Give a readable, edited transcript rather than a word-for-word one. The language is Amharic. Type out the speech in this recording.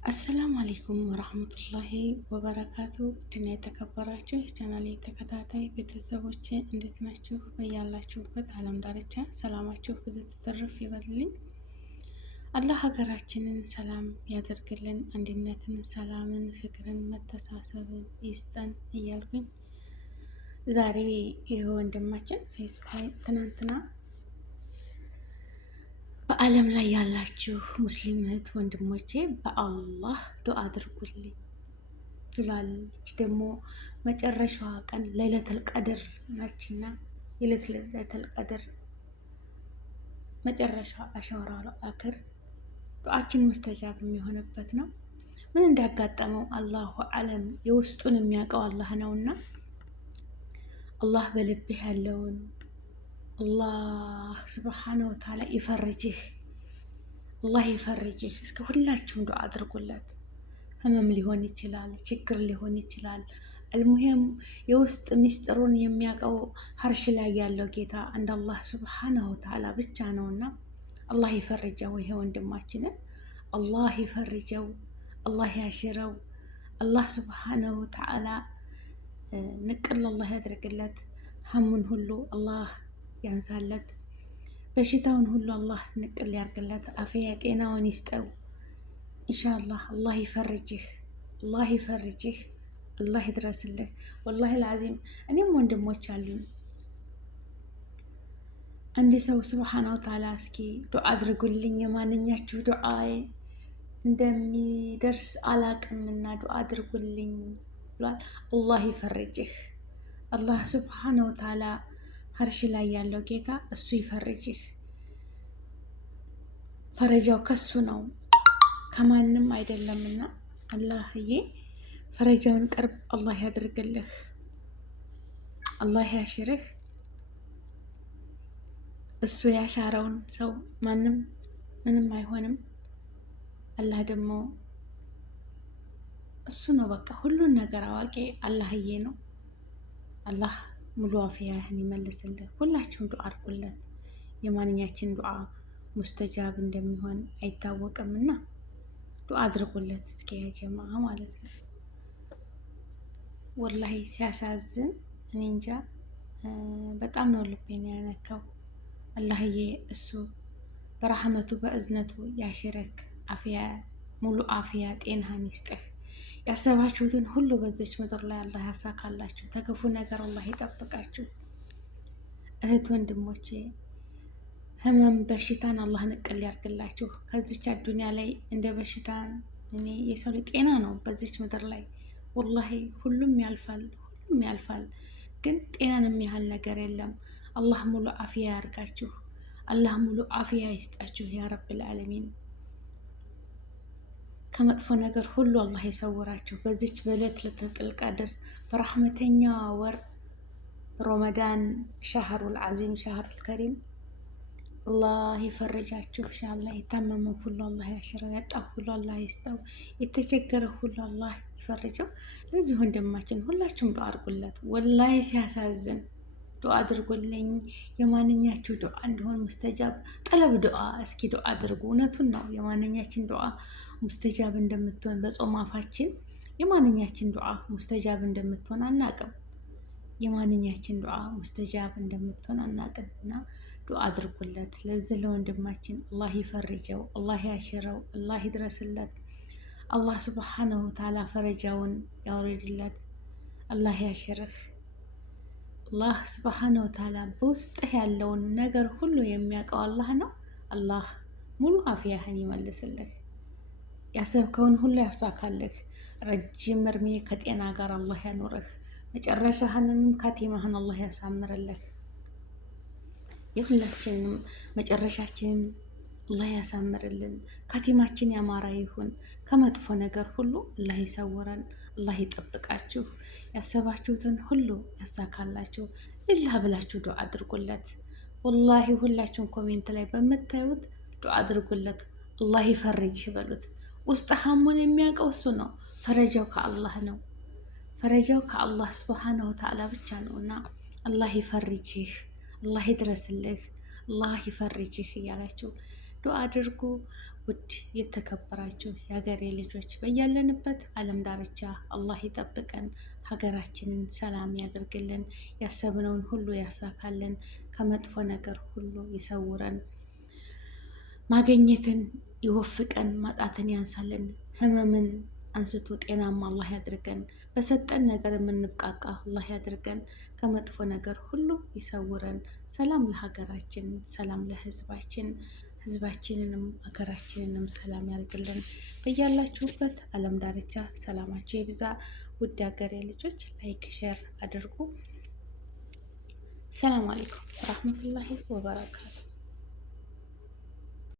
አሰላሙ አሌይኩም ወረህመቱላሂ ወበረካቱ። ድና የተከበራችሁ የቻናሌ ተከታታይ ቤተሰቦች እንዴት ናችሁ? በያላችሁበት አለም ዳርቻ ሰላማችሁ ብዙ ትተርፍ ይበልልኝ። አላህ ሀገራችንን ሰላም ያደርግልን፣ አንድነትን፣ ሰላምን፣ ፍቅርን፣ መተሳሰብን ይስጠን እያልኩኝ ዛሬ ይህ ወንድማችን ፌስቡክ ትናንትና በዓለም ላይ ያላችሁ ሙስሊም እህት ወንድሞቼ በአላህ ዱዓ አድርጉልኝ ብላለች። ደግሞ መጨረሻዋ ቀን ለይለተል ቀድር ናችና የለይለተል ቀድር መጨረሻ አሻራ አክር ዱዓችን ሙስተጃብ የሚሆንበት ነው። ምን እንዳጋጠመው አላሁ አለም፣ የውስጡን የሚያውቀው አላህ ነውና አላህ በልብህ ያለውን አላህ ስብሓነ ወተዓላ ይፈርጅህ፣ አላህ ይፈርጅህ። እስከ ሁላችሁም ዱዓ አድርጉለት። ህመም ሊሆን ይችላል፣ ችግር ሊሆን ይችላል። አልሙሂም የውስጥ ሚስጥሩን የሚያውቀው ሀርሽ ላይ ያለው ጌታ እንደ አላህ ስብሓነ ወተዓላ ብቻ ነውና አላህ ይፈርጀው። ይሄ ወንድማችንን አላህ ይፈርጀው፣ አላህ ያሽረው። አላህ ስብሓነ ወተዓላ ንቅል አላህ ያድርግለት። ሀሙን ሁሉ አላህ ያንሳለት፣ በሽታውን ሁሉ አላህ ንቅል ያርግለት፣ አፍያ ጤናውን ይስጠው ኢንሻአላህ። አላህ ይፈርጅህ፣ አላህ ይፈርጅህ፣ አላህ ይድረስልህ። ወላሂ ልዓዚም እኔም ወንድሞች አሉኝ። አንድ ሰው ስብሓነ ወተዓላ እስኪ ዱዓ አድርጉልኝ፣ የማንኛችሁ ዱዓ እንደሚደርስ አላቅምና ዱዓ አድርጉልኝ ብሏል። አላህ ይፈርጅህ። አላህ ስብሓነ ወተዓላ ሀርሽ ላይ ያለው ጌታ እሱ ይፈርጅህ። ፈረጃው ከሱ ነው ከማንም አይደለምና አላህዬ ፈረጃውን ቅርብ አላህ ያድርግልህ፣ አላህ ያሽርህ። እሱ ያሻረውን ሰው ማንም ምንም አይሆንም። አላህ ደግሞ እሱ ነው በቃ ሁሉን ነገር አዋቂ አላህዬ ነው። አላህ ሙሉ አፍያህን ይመልስልህ። ሁላችሁም ዱዓ አድርጉለት። የማንኛችን ዱዓ ሙስተጃብ እንደሚሆን አይታወቅምና ዱዓ አድርጉለት እስኪ ያ ጀማዓ ማለት ነው። ወላሂ ሲያሳዝን እኔ እንጃ በጣም ነው ልቤን ያነካው። አላህዬ እሱ በረህመቱ በእዝነቱ ያሽረክ፣ አፍያ ሙሉ አፍያ ጤናህን ይስጥህ። ያሰባችሁትን ሁሉ በዚች ምድር ላይ አላህ ያሳካላችሁ። ተክፉ ነገር አላህ ይጠብቃችሁ። እህት ወንድሞቼ ህመም በሽታን አላህ ንቅል ያርግላችሁ። ከዚች አዱኒያ ላይ እንደ በሽታ እኔ የሰው ልጅ ጤና ነው በዚች ምድር ላይ ወላሂ ሁሉም ያልፋል፣ ሁሉም ያልፋል። ግን ጤናን የሚያህል ነገር የለም። አላህ ሙሉ አፍያ ያርጋችሁ። አላህ ሙሉ አፍያ ይስጣችሁ ያ ረብል ዓለሚን። ከመጥፎ ነገር ሁሉ አላህ ይሰውራችሁ። በዚች በዕለት ለይለቱል ቀድር በረሕመተኛ ወር ረመዳን ሻህሩል ዓዚም ሻህሩል ከሪም አላህ ይፈረጃችሁ ኢንሻአላህ። የታመመው ሁሉ አላህ ያሽረው፣ ያጣው ሁሉ አላህ ይስጠው፣ የተቸገረ ሁሉ አላህ ይፈርጀው። ለዚህ ወንድማችን ሁላችሁም ዱዓ አድርጉለት። ወላሂ ሲያሳዝን ዱዓ አድርጉልኝ። የማንኛችሁ ዱዓ እንደሆን ሙስተጃብ ጠለብ ዱዓ እስኪ ዱዓ አድርጉ። እውነቱን ነው። የማንኛችን ዱዓ ሙስተጃብ እንደምትሆን በጾም አፋችን የማንኛችን ዱዓ ሙስተጃብ እንደምትሆን አናቅም። የማንኛችን ዱዓ ሙስተጃብ እንደምትሆን አናቅም እና ዱዓ አድርጉለት። ለዚህ ለወንድማችን አላህ ይፈርጀው፣ አላህ ያሽረው፣ አላህ ይድረስለት። አላህ ስብሓነሁ ወተዓላ ፈረጃውን ያውርድለት፣ አላህ ያሽርህ። አላህ ስብሓነሁ ወተዓላ በውስጥህ ያለውን ነገር ሁሉ የሚያውቀው አላህ ነው። አላህ ሙሉ አፍያህን ይመልስልህ፣ ያሰብከውን ሁሉ ያሳካልህ። ረጅም እርሜ ከጤና ጋር አላህ ያኖርህ። መጨረሻህንም ካቲማህን አላህ ያሳምርልህ። የሁላችንም መጨረሻችንን አላህ ያሳምርልን። ካቲማችን ያማረ ይሁን። ከመጥፎ ነገር ሁሉ አላህ ይሰውረን፣ አላህ ይጠብቃችሁ። ያሰባችሁትን ሁሉ ያሳካላችሁ። ሊላህ ብላችሁ ዱዓ አድርጉለት። ወላሂ ሁላችሁም ኮሜንት ላይ በምታዩት ዱዓ አድርጉለት። አላህ ይፈርጅህ በሉት። ውስጥ ሀሙን የሚያውቀው እሱ ነው። ፈረጃው ከአላህ ነው። ፈረጃው ከአላህ ስብሓነሁ ወተዓላ ብቻ ነው እና አላህ ይፈርጅህ፣ አላህ ይድረስልህ፣ አላህ ይፈርጅህ እያላችሁ ዱአ አድርጉ። ውድ የተከበራችሁ የሀገሬ ልጆች በያለንበት ዓለም ዳርቻ አላህ ይጠብቀን፣ ሀገራችንን ሰላም ያድርግልን፣ ያሰብነውን ሁሉ ያሳካልን፣ ከመጥፎ ነገር ሁሉ ይሰውረን፣ ማግኘትን ይወፍቀን፣ ማጣትን ያንሳልን፣ ህመምን አንስቶ ጤናማ አላህ ያድርገን፣ በሰጠን ነገር የምንብቃቃ አላህ ያድርገን፣ ከመጥፎ ነገር ሁሉ ይሰውረን። ሰላም ለሀገራችን፣ ሰላም ለህዝባችን፣ ህዝባችንንም ሀገራችንንም ሰላም ያርግልን። በያላችሁበት ዓለም ዳርቻ ሰላማችሁ ይብዛ። ውድ ሀገሬ ልጆች ላይክ ሼር አድርጉ። ሰላም አለይኩም ወራህመቱላሂ ወበረካቱ።